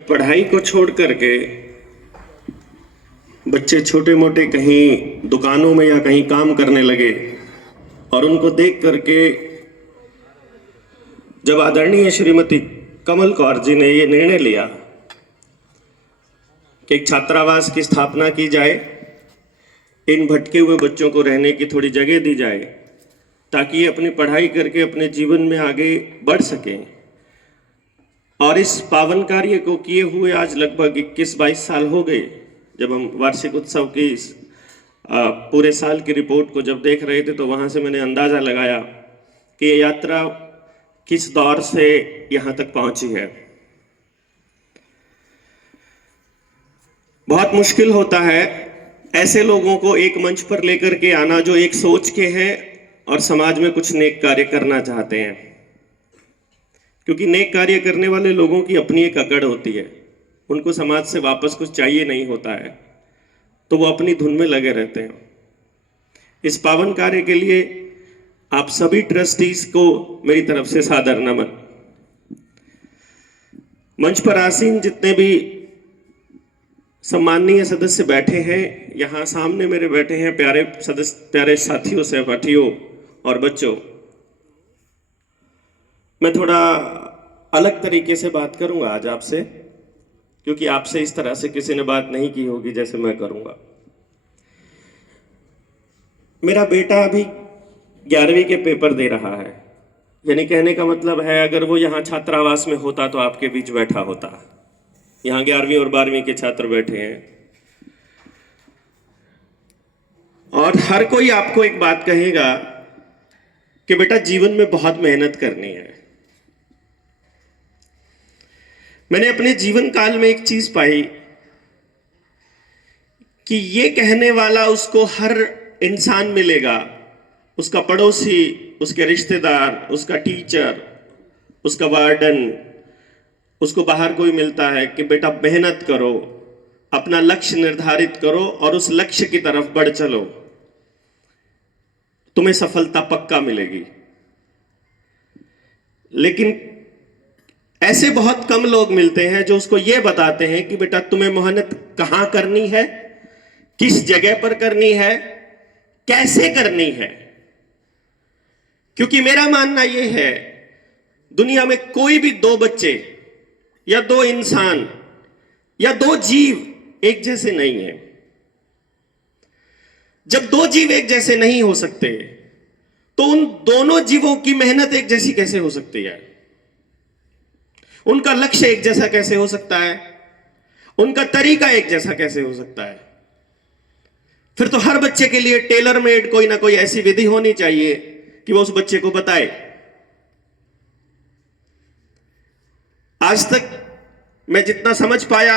पढ़ाई को छोड़ करके बच्चे छोटे मोटे कहीं दुकानों में या कहीं काम करने लगे और उनको देख करके जब आदरणीय श्रीमती कमल कौर जी ने ये निर्णय लिया कि एक छात्रावास की स्थापना की जाए, इन भटके हुए बच्चों को रहने की थोड़ी जगह दी जाए ताकि ये अपनी पढ़ाई करके अपने जीवन में आगे बढ़ सकें। और इस पावन कार्य को किए हुए आज लगभग 21-22 साल हो गए। जब हम वार्षिक उत्सव की पूरे साल की रिपोर्ट को जब देख रहे थे तो वहाँ से मैंने अंदाज़ा लगाया कि ये यात्रा किस दौर से यहाँ तक पहुँची है। बहुत मुश्किल होता है ऐसे लोगों को एक मंच पर लेकर के आना जो एक सोच के हैं और समाज में कुछ नेक कार्य करना चाहते हैं, क्योंकि नेक कार्य करने वाले लोगों की अपनी एक अकड़ होती है। उनको समाज से वापस कुछ चाहिए नहीं होता है, तो वो अपनी धुन में लगे रहते हैं। इस पावन कार्य के लिए आप सभी ट्रस्टीज को मेरी तरफ से सादर नमन। मंच पर आसीन जितने भी सम्माननीय सदस्य बैठे हैं, यहाँ सामने मेरे बैठे हैं प्यारे सदस्य, प्यारे साथियों, सहपाठियों और बच्चों, मैं थोड़ा अलग तरीके से बात करूंगा आज आपसे, क्योंकि आपसे इस तरह से किसी ने बात नहीं की होगी जैसे मैं करूंगा। मेरा बेटा अभी 11वीं के पेपर दे रहा है, यानी कहने का मतलब है अगर वो यहाँ छात्रावास में होता तो आपके बीच बैठा होता। यहाँ 11वीं और 12वीं के छात्र बैठे हैं और हर कोई आपको एक बात कहेगा कि बेटा जीवन में बहुत मेहनत करनी है। मैंने अपने जीवन काल में एक चीज पाई कि ये कहने वाला उसको हर इंसान मिलेगा, उसका पड़ोसी, उसके रिश्तेदार, उसका टीचर, उसका वार्डन, उसको बाहर कोई मिलता है कि बेटा मेहनत करो, अपना लक्ष्य निर्धारित करो और उस लक्ष्य की तरफ बढ़ चलो, तुम्हें सफलता पक्का मिलेगी। लेकिन ऐसे बहुत कम लोग मिलते हैं जो उसको यह बताते हैं कि बेटा तुम्हें मेहनत कहां करनी है, किस जगह पर करनी है, कैसे करनी है। क्योंकि मेरा मानना यह है दुनिया में कोई भी दो बच्चे या दो इंसान या दो जीव एक जैसे नहीं है। जब दो जीव एक जैसे नहीं हो सकते तो उन दोनों जीवों की मेहनत एक जैसी कैसे हो सकती है, उनका लक्ष्य एक जैसा कैसे हो सकता है, उनका तरीका एक जैसा कैसे हो सकता है। फिर तो हर बच्चे के लिए टेलर मेड कोई ना कोई ऐसी विधि होनी चाहिए कि वो उस बच्चे को बताए। आज तक मैं जितना समझ पाया,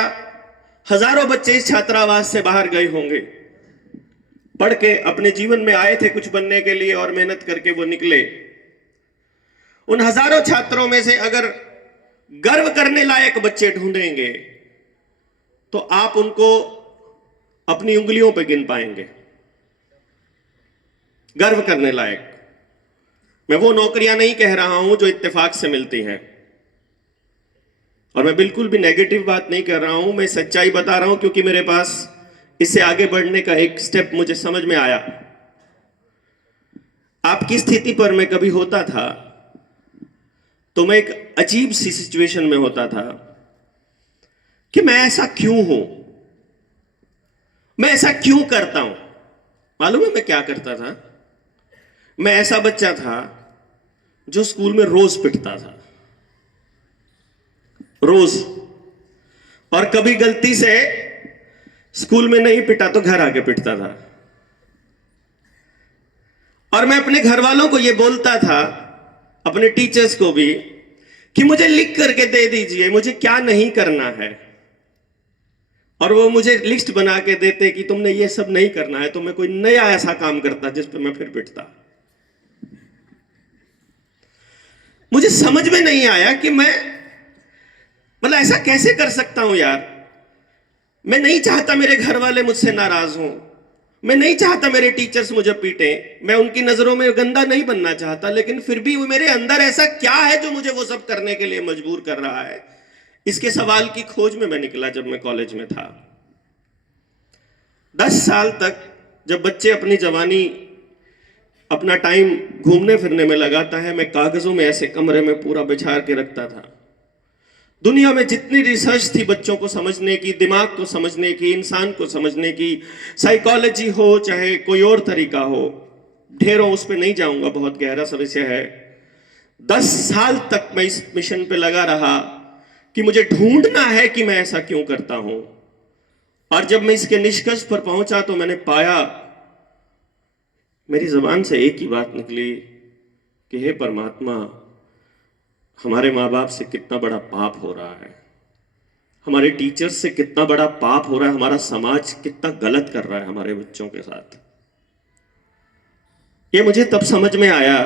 हजारों बच्चे इस छात्रावास से बाहर गए होंगे, पढ़ के अपने जीवन में आए थे कुछ बनने के लिए और मेहनत करके वो निकले। उन हजारों छात्रों में से अगर गर्व करने लायक बच्चे ढूंढेंगे तो आप उनको अपनी उंगलियों पर गिन पाएंगे। गर्व करने लायक, मैं वो नौकरियां नहीं कह रहा हूं जो इत्तेफाक से मिलती हैं, और मैं बिल्कुल भी नेगेटिव बात नहीं कर रहा हूं, मैं सच्चाई बता रहा हूं, क्योंकि मेरे पास इससे आगे बढ़ने का एक स्टेप मुझे समझ में आया। आपकी स्थिति पर मैं कभी होता था तो मैं एक अजीब सी सिचुएशन में होता था कि मैं ऐसा क्यों हूं, मैं ऐसा क्यों करता हूं। मालूम है मैं क्या करता था? मैं ऐसा बच्चा था जो स्कूल में रोज पिटता था, रोज, और कभी गलती से स्कूल में नहीं पिटा तो घर आके पिटता था। और मैं अपने घर वालों को यह बोलता था, अपने टीचर्स को भी, कि मुझे लिख करके दे दीजिए मुझे क्या नहीं करना है, और वो मुझे लिस्ट बना के देते कि तुमने ये सब नहीं करना है, तो मैं कोई नया ऐसा काम करता जिस पे मैं फिर पिटता। मुझे समझ में नहीं आया कि मैं मतलब ऐसा कैसे कर सकता हूं यार। मैं नहीं चाहता मेरे घर वाले मुझसे नाराज हों, मैं नहीं चाहता मेरे टीचर्स मुझे पीटें, मैं उनकी नजरों में गंदा नहीं बनना चाहता, लेकिन फिर भी मेरे अंदर ऐसा क्या है जो मुझे वो सब करने के लिए मजबूर कर रहा है। इसके सवाल की खोज में मैं निकला जब मैं कॉलेज में था। 10 साल तक जब बच्चे अपनी जवानी, अपना टाइम घूमने फिरने में लगाता है, मैं कागजों में ऐसे कमरे में पूरा बिछा के रखता था। दुनिया में जितनी रिसर्च थी बच्चों को समझने की, दिमाग को समझने की, इंसान को समझने की, साइकोलॉजी हो चाहे कोई और तरीका हो, ढेरों, उस पर नहीं जाऊंगा, बहुत गहरा सा विषय है। 10 साल तक मैं इस मिशन पे लगा रहा कि मुझे ढूंढना है कि मैं ऐसा क्यों करता हूं। और जब मैं इसके निष्कर्ष पर पहुंचा तो मैंने पाया, मेरी जबान से एक ही बात निकली कि हे परमात्मा, हमारे माँ बाप से कितना बड़ा पाप हो रहा है, हमारे टीचर्स से कितना बड़ा पाप हो रहा है, हमारा समाज कितना गलत कर रहा है हमारे बच्चों के साथ। ये मुझे तब समझ में आया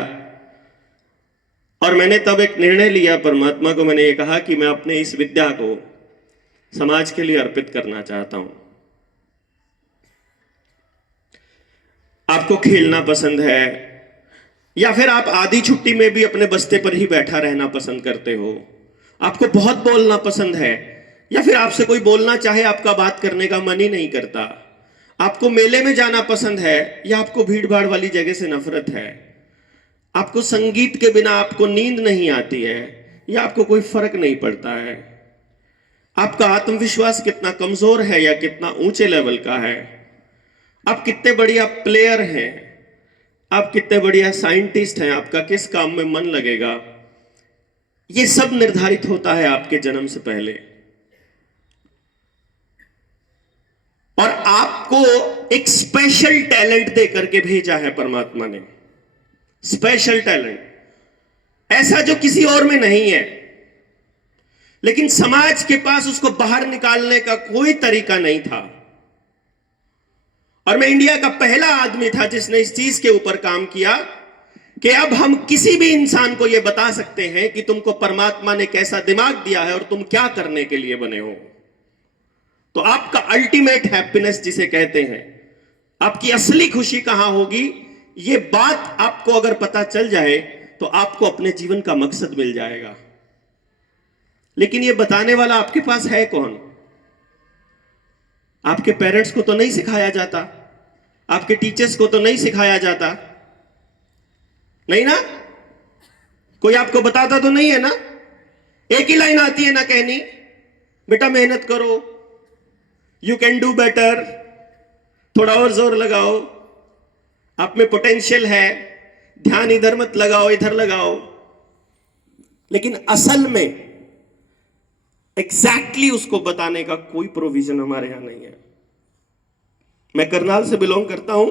और मैंने तब एक निर्णय लिया, परमात्मा को मैंने ये कहा कि मैं अपने इस विद्या को समाज के लिए अर्पित करना चाहता हूं। आपको खेलना पसंद है या फिर आप आधी छुट्टी में भी अपने बस्ते पर ही बैठा रहना पसंद करते हो, आपको बहुत बोलना पसंद है या फिर आपसे कोई बोलना चाहे आपका बात करने का मन ही नहीं करता, आपको मेले में जाना पसंद है या आपको भीड़ भाड़ वाली जगह से नफरत है, आपको संगीत के बिना आपको नींद नहीं आती है या आपको कोई फर्क नहीं पड़ता है, आपका आत्मविश्वास कितना कमजोर है या कितना ऊंचे लेवल का है, आप कितने बढ़िया प्लेयर हैं, आप कितने बढ़िया साइंटिस्ट हैं, आपका किस काम में मन लगेगा, ये सब निर्धारित होता है आपके जन्म से पहले। और आपको एक स्पेशल टैलेंट दे करके भेजा है परमात्मा ने, स्पेशल टैलेंट, ऐसा जो किसी और में नहीं है, लेकिन समाज के पास उसको बाहर निकालने का कोई तरीका नहीं था। और मैं इंडिया का पहला आदमी था जिसने इस चीज के ऊपर काम किया कि अब हम किसी भी इंसान को यह बता सकते हैं कि तुमको परमात्मा ने कैसा दिमाग दिया है और तुम क्या करने के लिए बने हो। तो आपका अल्टीमेट हैप्पीनेस जिसे कहते हैं, आपकी असली खुशी कहां होगी, यह बात आपको अगर पता चल जाए तो आपको अपने जीवन का मकसद मिल जाएगा। लेकिन यह बताने वाला आपके पास है कौन? आपके पेरेंट्स को तो नहीं सिखाया जाता, आपके टीचर्स को तो नहीं सिखाया जाता, नहीं ना? कोई आपको बताता तो नहीं है ना? एक ही लाइन आती है ना कहनी, बेटा मेहनत करो, यू कैन डू बेटर, थोड़ा और जोर लगाओ, आप में पोटेंशियल है, ध्यान इधर मत लगाओ इधर लगाओ। लेकिन असल में एग्जैक्टली उसको बताने का कोई प्रोविजन हमारे यहां नहीं है। मैं करनाल से बिलोंग करता हूं।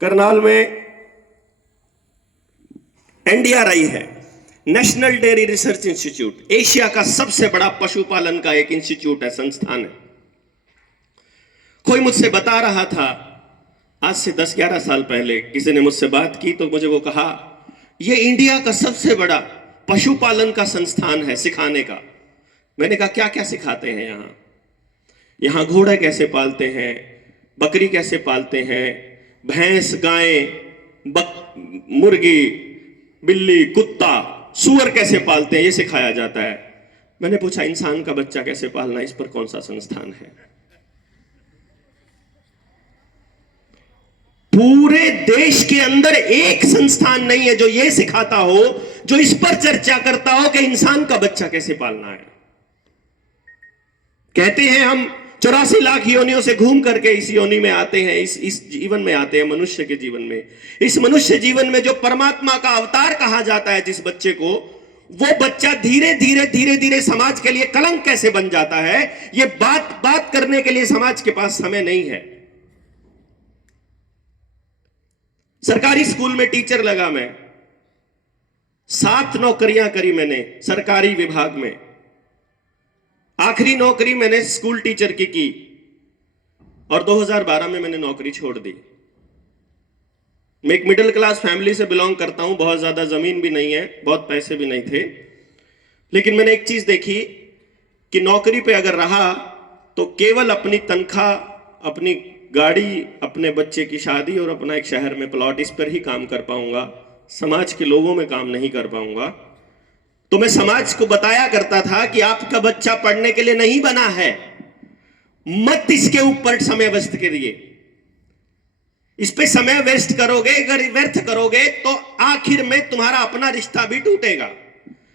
करनाल में एनडीआरआई है, national dairy research institute, Asia का सबसे बड़ा पशुपालन का एक इंस्टीट्यूट है, संस्थान है। कोई मुझसे बता रहा था, आज से 10-11 साल पहले किसी ने मुझसे बात की तो मुझे वो कहा, ये इंडिया का सबसे बड़ा पशुपालन का संस्थान है सिखाने का। मैंने कहा क्या क्या सिखाते हैं यहां? यहां घोड़ा कैसे पालते हैं, बकरी कैसे पालते हैं, भैंस, गाय, मुर्गी, बिल्ली, कुत्ता, सूअर कैसे पालते हैं, ये सिखाया जाता है। मैंने पूछा इंसान का बच्चा कैसे पालना, इस पर कौन सा संस्थान है? पूरे देश के अंदर एक संस्थान नहीं है जो यह सिखाता हो, जो इस पर चर्चा करता हो कि इंसान का बच्चा कैसे पालना है। कहते हैं हम 84 लाख योनियों से घूम करके इस योनि में आते हैं, इस जीवन में आते हैं, मनुष्य के जीवन में। इस मनुष्य जीवन में जो परमात्मा का अवतार कहा जाता है जिस बच्चे को, वो बच्चा धीरे धीरे धीरे धीरे समाज के लिए कलंक कैसे बन जाता है, ये बात करने के लिए समाज के पास समय नहीं है। सरकारी स्कूल में टीचर लगा मैं, 7 नौकरियां करी मैंने सरकारी विभाग में। आखिरी नौकरी मैंने स्कूल टीचर की और 2012 में मैंने नौकरी छोड़ दी। मैं एक मिडिल क्लास फैमिली से बिलोंग करता हूं, बहुत ज्यादा जमीन भी नहीं है, बहुत पैसे भी नहीं थे, लेकिन मैंने एक चीज देखी कि नौकरी पे अगर रहा तो केवल अपनी तनख्वाह, अपनी गाड़ी, अपने बच्चे की शादी और अपना एक शहर में प्लॉट, इस पर ही काम कर पाऊंगा, समाज के लोगों में काम नहीं कर पाऊंगा। तो मैं समाज को बताया करता था कि आपका बच्चा पढ़ने के लिए नहीं बना है, मत इसके ऊपर समय व्यस्त करिए। इस पे समय वेस्ट करोगे, अगर व्यर्थ करोगे तो आखिर में तुम्हारा अपना रिश्ता भी टूटेगा।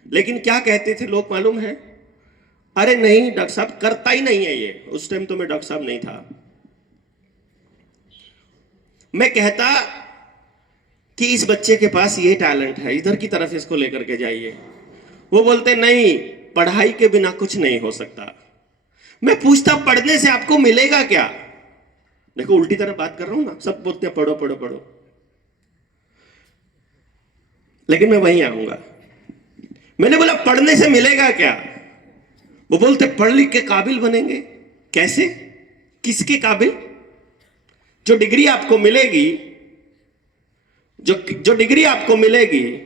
लेकिन क्या कहते थे लोग मालूम है? अरे नहीं डॉक्टर साहब, करता ही नहीं है ये। उस टाइम तो मैं डॉक्टर साहब नहीं था। मैं कहता कि इस बच्चे के पास ये टैलेंट है, इधर की तरफ इसको लेकर के जाइए। वो बोलते नहीं, पढ़ाई के बिना कुछ नहीं हो सकता। मैं पूछता पढ़ने से आपको मिलेगा क्या? देखो उल्टी तरह बात कर रहा हूं ना, सब बोलते हैं पढ़ो पढ़ो पढ़ो, लेकिन मैं वहीं आऊंगा। मैंने बोला पढ़ने से मिलेगा क्या? वो बोलते पढ़ लिख के काबिल बनेंगे। कैसे? किसके काबिल? जो डिग्री आपको मिलेगी, जो डिग्री आपको मिलेगी,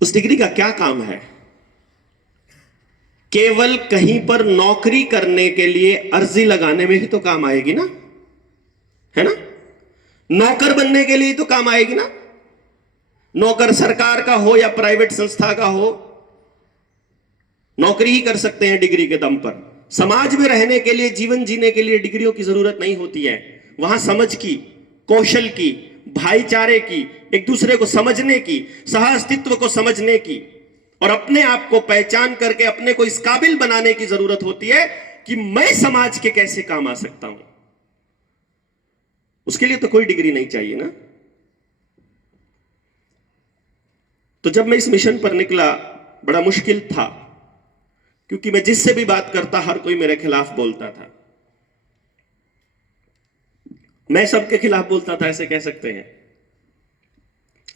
उस डिग्री का क्या काम है? केवल कहीं पर नौकरी करने के लिए अर्जी लगाने में ही तो काम आएगी ना, है ना? नौकर बनने के लिए तो काम आएगी ना। नौकर सरकार का हो या प्राइवेट संस्था का हो, नौकरी ही कर सकते हैं डिग्री के दम पर। समाज में रहने के लिए, जीवन जीने के लिए डिग्रियों की जरूरत नहीं होती है। वहां समझ की, कौशल की, भाईचारे की, एक दूसरे को समझने की, सह अस्तित्व को समझने की और अपने आप को पहचान करके अपने को इस काबिल बनाने की जरूरत होती है कि मैं समाज के कैसे काम आ सकता हूं। उसके लिए तो कोई डिग्री नहीं चाहिए ना। तो जब मैं इस मिशन पर निकला, बड़ा मुश्किल था, क्योंकि मैं जिससे भी बात करता हर कोई मेरे खिलाफ बोलता था। मैं सबके खिलाफ बोलता था, ऐसे कह सकते हैं।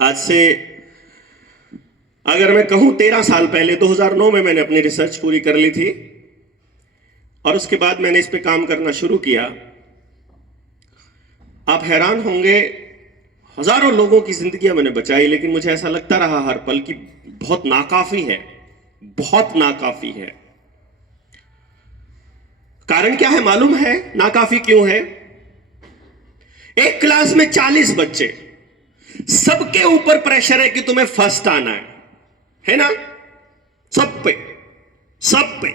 आज से अगर मैं कहूं 13 साल पहले, 2009 में मैंने अपनी रिसर्च पूरी कर ली थी और उसके बाद मैंने इस पे काम करना शुरू किया। आप हैरान होंगे, हजारों लोगों की जिंदगियां मैंने बचाई, लेकिन मुझे ऐसा लगता रहा हर पल कि बहुत नाकाफी है, बहुत नाकाफी है। कारण क्या है मालूम है? नाकाफी क्यों है? एक क्लास में 40 बच्चे, सबके ऊपर प्रेशर है कि तुम्हें फर्स्ट आना है ना? सब पे, सब पे।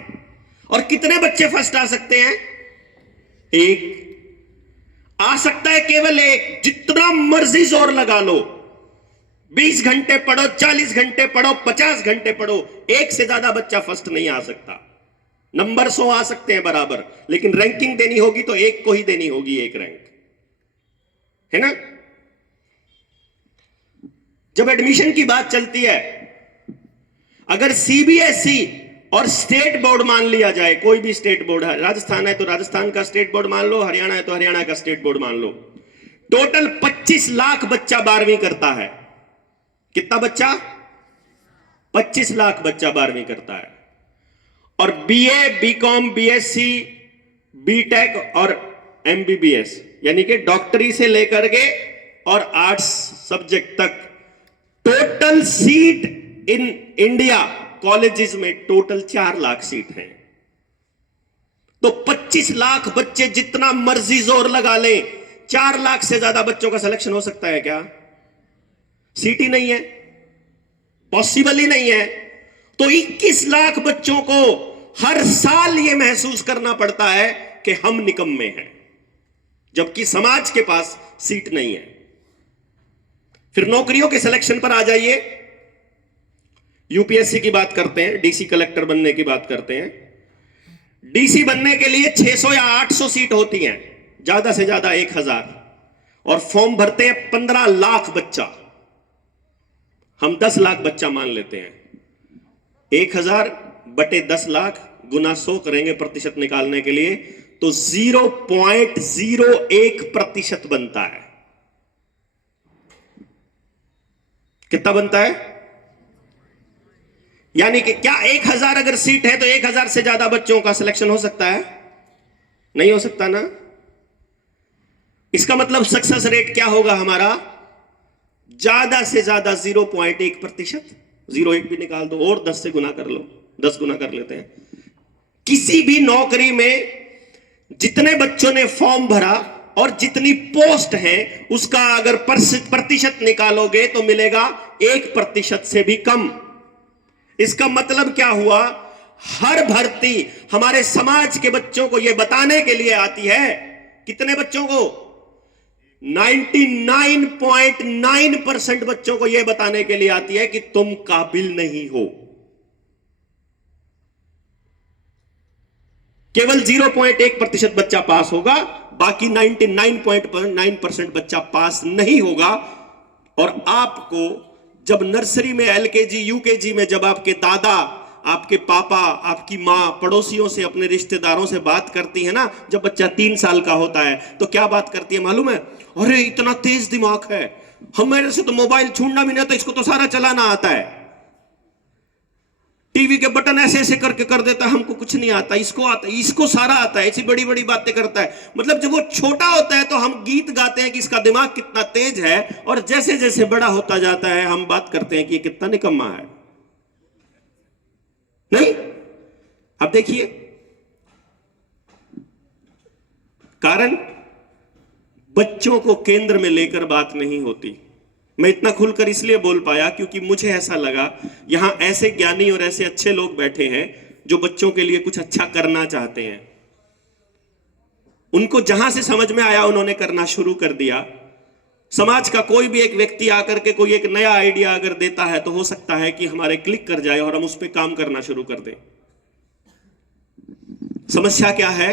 और कितने बच्चे फर्स्ट आ सकते हैं? एक आ सकता है, केवल एक। जितना मर्जी जोर लगा लो, 20 घंटे पढ़ो, 40 घंटे पढ़ो, 50 घंटे पढ़ो, एक से ज्यादा बच्चा फर्स्ट नहीं आ सकता। नंबर 100 आ सकते हैं बराबर, लेकिन रैंकिंग देनी होगी तो एक को ही देनी होगी, एक रैंक, है ना? जब एडमिशन की बात चलती है, अगर सीबीएसई और स्टेट बोर्ड मान लिया जाए, कोई भी स्टेट बोर्ड है, राजस्थान है तो राजस्थान का स्टेट बोर्ड मान लो, हरियाणा है तो हरियाणा का स्टेट बोर्ड मान लो, टोटल 25 लाख बच्चा 12वीं करता है। कितना बच्चा? 25 लाख बच्चा 12वीं करता है। और बीए, बीकॉम, बीएससी, बीटेक और एमबीबीएस, यानी कि डॉक्टरी से लेकर के और आर्ट्स सब्जेक्ट तक, total seat in India colleges में टोटल 4 लाख सीट हैं। तो 25 लाख बच्चे जितना मर्जी जोर लगा ले, 4 लाख से ज्यादा बच्चों का सिलेक्शन हो सकता है क्या? सीट ही नहीं है, पॉसिबल ही नहीं है। तो 21 लाख बच्चों को हर साल यह महसूस करना पड़ता है कि हम निकम्मे हैं, जबकि समाज के पास सीट नहीं है। फिर नौकरियों के सिलेक्शन पर आ जाइए। यूपीएससी की बात करते हैं, डीसी कलेक्टर बनने की बात करते हैं। डीसी बनने के लिए 600 या 800 सीट होती हैं, ज्यादा से ज्यादा 1000, और फॉर्म भरते हैं 15 लाख बच्चा। हम 10 लाख बच्चा मान लेते हैं। 1000 बटे 10 लाख गुना 100 करेंगे प्रतिशत निकालने के लिए, तो 0.01% बनता है। कितना बनता है? यानी कि क्या 1000 अगर सीट है तो 1000 से ज्यादा बच्चों का सिलेक्शन हो सकता है? नहीं हो सकता ना। इसका मतलब सक्सेस रेट क्या होगा हमारा? ज्यादा से ज्यादा 0.1%। 0.1 भी निकाल दो और 10 से गुना कर लो, 10 गुना कर लेते हैं। किसी भी नौकरी में जितने बच्चों ने फॉर्म भरा और जितनी पोस्ट है, उसका अगर प्रतिशत निकालोगे तो मिलेगा 1% से भी कम। इसका मतलब क्या हुआ? हर भर्ती हमारे समाज के बच्चों को यह बताने के लिए आती है, कितने बच्चों को? 99.9% बच्चों को यह बताने के लिए आती है कि तुम काबिल नहीं हो। केवल 0.1% बच्चा पास होगा, बाकी 99.9% बच्चा पास नहीं होगा। और आपको जब नर्सरी में, एलकेजी, यूकेजी में जब आपके दादा, आपके पापा, आपकी मां पड़ोसियों से, अपने रिश्तेदारों से बात करती है ना, जब बच्चा 3 साल का होता है तो क्या बात करती है मालूम है? अरे इतना तेज दिमाग है, हमारे से तो मोबाइल छूना भी नहीं आता, इसको तो सारा चलाना आता है, टीवी के बटन ऐसे ऐसे करके कर देता है, हमको कुछ नहीं आता, इसको आता है, इसको सारा आता है, ऐसी बड़ी बड़ी बातें करता है। मतलब जब वो छोटा होता है तो हम गीत गाते हैं कि इसका दिमाग कितना तेज है, और जैसे जैसे बड़ा होता जाता है हम बात करते हैं कि ये कितना निकम्मा है। नहीं? अब देखिए कारण, बच्चों को केंद्र में लेकर बात नहीं होती। मैं इतना खुलकर इसलिए बोल पाया क्योंकि मुझे ऐसा लगा यहां ऐसे ज्ञानी और ऐसे अच्छे लोग बैठे हैं जो बच्चों के लिए कुछ अच्छा करना चाहते हैं। उनको जहां से समझ में आया उन्होंने करना शुरू कर दिया। समाज का कोई भी एक व्यक्ति आकर के कोई एक नया आइडिया अगर देता है तो हो सकता है कि हमारे क्लिक कर जाए और हम उस पर काम करना शुरू कर दें। समस्या क्या है?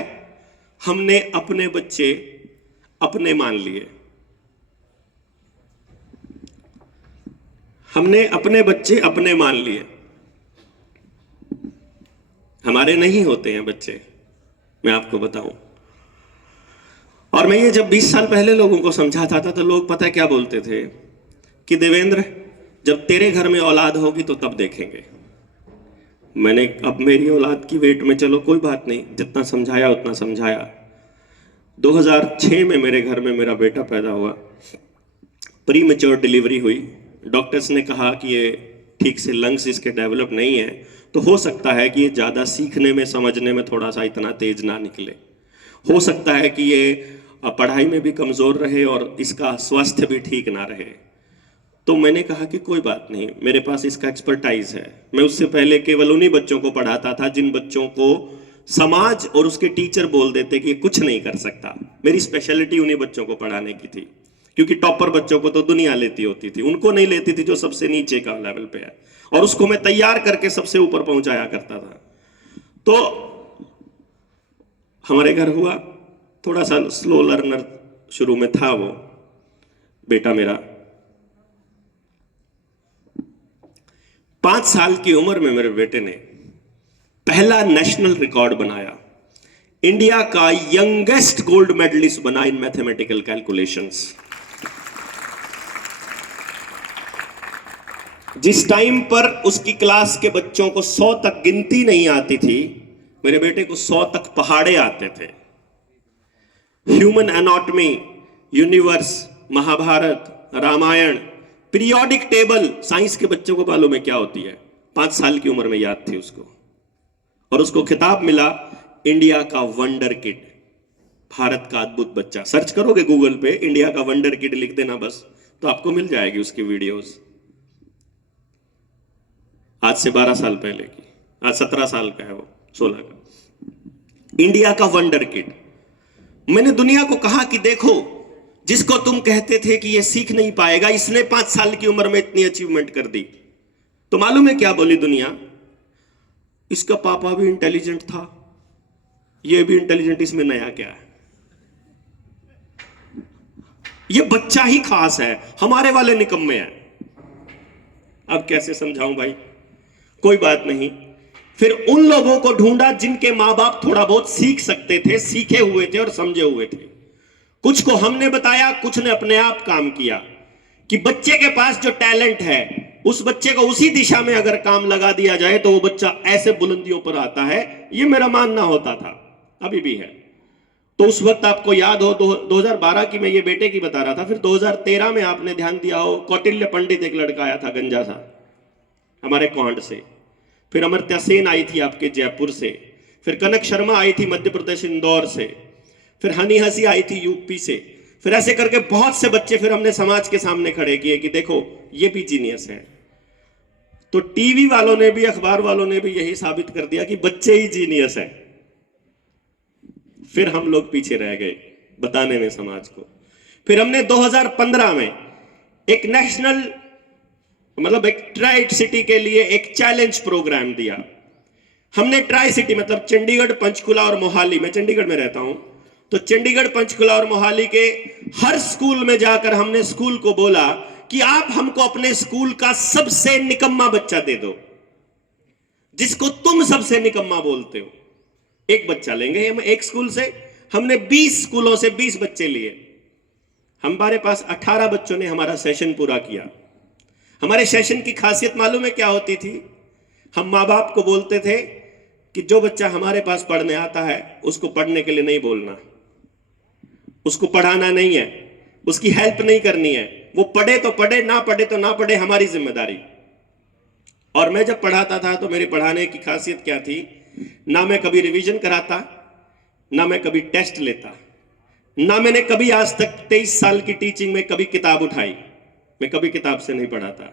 हमने अपने बच्चे अपने मान लिए, हमने अपने बच्चे अपने मान लिए। हमारे नहीं होते हैं बच्चे, मैं आपको बताऊं। और मैं ये जब 20 साल पहले लोगों को समझाता था तो लोग पता है क्या बोलते थे कि देवेंद्र, जब तेरे घर में औलाद होगी तो तब देखेंगे। मैंने अब मेरी औलाद की वेट में, चलो कोई बात नहीं, जितना समझाया उतना समझाया। 2006 में मेरे घर में मेरा बेटा पैदा हुआ, प्री मैच्योर डिलीवरी हुई। डॉक्टर्स ने कहा कि ये ठीक से लंग्स इसके डेवलप नहीं है, तो हो सकता है कि ये ज़्यादा सीखने में, समझने में थोड़ा सा इतना तेज ना निकले, हो सकता है कि ये पढ़ाई में भी कमज़ोर रहे और इसका स्वास्थ्य भी ठीक ना रहे। तो मैंने कहा कि कोई बात नहीं, मेरे पास इसका एक्सपर्टाइज है। मैं उससे पहले केवल उन्हीं बच्चों को पढ़ाता था जिन बच्चों को समाज और उसके टीचर बोल देते कि ये कुछ नहीं कर सकता। मेरी स्पेशलिटी उन्हीं बच्चों को पढ़ाने की थी, क्योंकि टॉपर बच्चों को तो दुनिया लेती होती थी, उनको नहीं लेती थी जो सबसे नीचे का लेवल पे है, और उसको मैं तैयार करके सबसे ऊपर पहुंचाया करता था। तो हमारे घर हुआ, थोड़ा सा स्लो लर्नर शुरू में था वो बेटा मेरा। 5 साल की उम्र में मेरे बेटे ने पहला नेशनल रिकॉर्ड बनाया, इंडिया का यंगेस्ट गोल्ड मेडलिस्ट बना इन मैथमेटिकल कैलकुलेशंस। जिस टाइम पर उसकी क्लास के बच्चों को 100 तक गिनती नहीं आती थी, मेरे बेटे को 100 तक पहाड़े आते थे। Human anatomy, universe, Mahabharata, Ramayana, periodic table, science के बच्चों को मालूम है क्या होती है, 5 साल की उम्र में याद थी उसको। और उसको खिताब मिला इंडिया का वंडर किड, भारत का अद्भुत बच्चा। सर्च करोगे गूगल पे, इंडिया का वंडर किड लिख देना बस, तो आपको मिल जाएगी उसकी वीडियोस। आज से 12 साल पहले की, आज 17 साल का है वो, 16 का। इंडिया का वंडर किड। मैंने दुनिया को कहा कि देखो, जिसको तुम कहते थे कि ये सीख नहीं पाएगा, इसने 5 साल की उम्र में इतनी अचीवमेंट कर दी। तो मालूम है क्या बोली दुनिया? इसका पापा भी इंटेलिजेंट था, ये भी इंटेलिजेंट, इसमें नया क्या है? ये बच्चा ही खास है, हमारे वाले निकम्मे हैं। अब कैसे समझाऊं भाई? कोई बात नहीं, फिर उन लोगों को ढूंढा जिनके मां बाप थोड़ा बहुत सीख सकते थे, सीखे हुए थे और समझे हुए थे। कुछ को हमने बताया, कुछ ने अपने आप काम किया कि बच्चे के पास जो टैलेंट है, उस बच्चे को उसी दिशा में अगर काम लगा दिया जाए तो वो बच्चा ऐसे बुलंदियों पर आता है। ये मेरा मानना होता था, अभी भी है। तो उस वक्त आपको याद हो, 2012 की मैं ये बेटे की बता रहा था। फिर 2013 में आपने ध्यान दिया हो, कौटिल्य पंडित एक लड़का आया था गंजा सा, हमारे क्वांट से। फिर अमर्त्य सेन आई थी आपके जयपुर से। फिर कनक शर्मा आई थी मध्य प्रदेश इंदौर से। फिर हनी हसी आई थी यूपी से। फिर ऐसे करके बहुत से बच्चे फिर हमने समाज के सामने खड़े किए कि देखो ये भी जीनियस है। तो टीवी वालों ने भी, अखबार वालों ने भी यही साबित कर दिया कि बच्चे ही जीनियस है। फिर हम लोग पीछे रह गए बताने में समाज को। फिर हमने 2015 में एक नेशनल, मतलब एक ट्राई सिटी के लिए एक चैलेंज प्रोग्राम दिया। हमने ट्राई सिटी मतलब चंडीगढ़, पंचकुला और मोहाली, मैं चंडीगढ़ में रहता हूं, तो चंडीगढ़, पंचकुला और मोहाली के हर स्कूल में जाकर हमने स्कूल को बोला कि आप हमको अपने स्कूल का सबसे निकम्मा बच्चा दे दो, जिसको तुम सबसे निकम्मा बोलते हो। एक बच्चा लेंगे हम एक स्कूल से। हमने 20 स्कूलों से 20 बच्चे लिए। हमारे पास 18 बच्चों ने हमारा सेशन पूरा किया। हमारे सेशन की खासियत मालूम है क्या होती थी? हम माँ बाप को बोलते थे कि जो बच्चा हमारे पास पढ़ने आता है उसको पढ़ने के लिए नहीं बोलना, उसको पढ़ाना नहीं है, उसकी हेल्प नहीं करनी है। वो पढ़े तो पढ़े, ना पढ़े तो ना पढ़े, हमारी जिम्मेदारी। और मैं जब पढ़ाता था तो मेरी पढ़ाने की खासियत क्या थी? ना मैं कभी रिवीजन कराता, ना मैं कभी टेस्ट लेता, ना मैंने कभी आज तक 23 साल की टीचिंग में कभी किताब उठाई। मैं कभी किताब से नहीं पढ़ाता।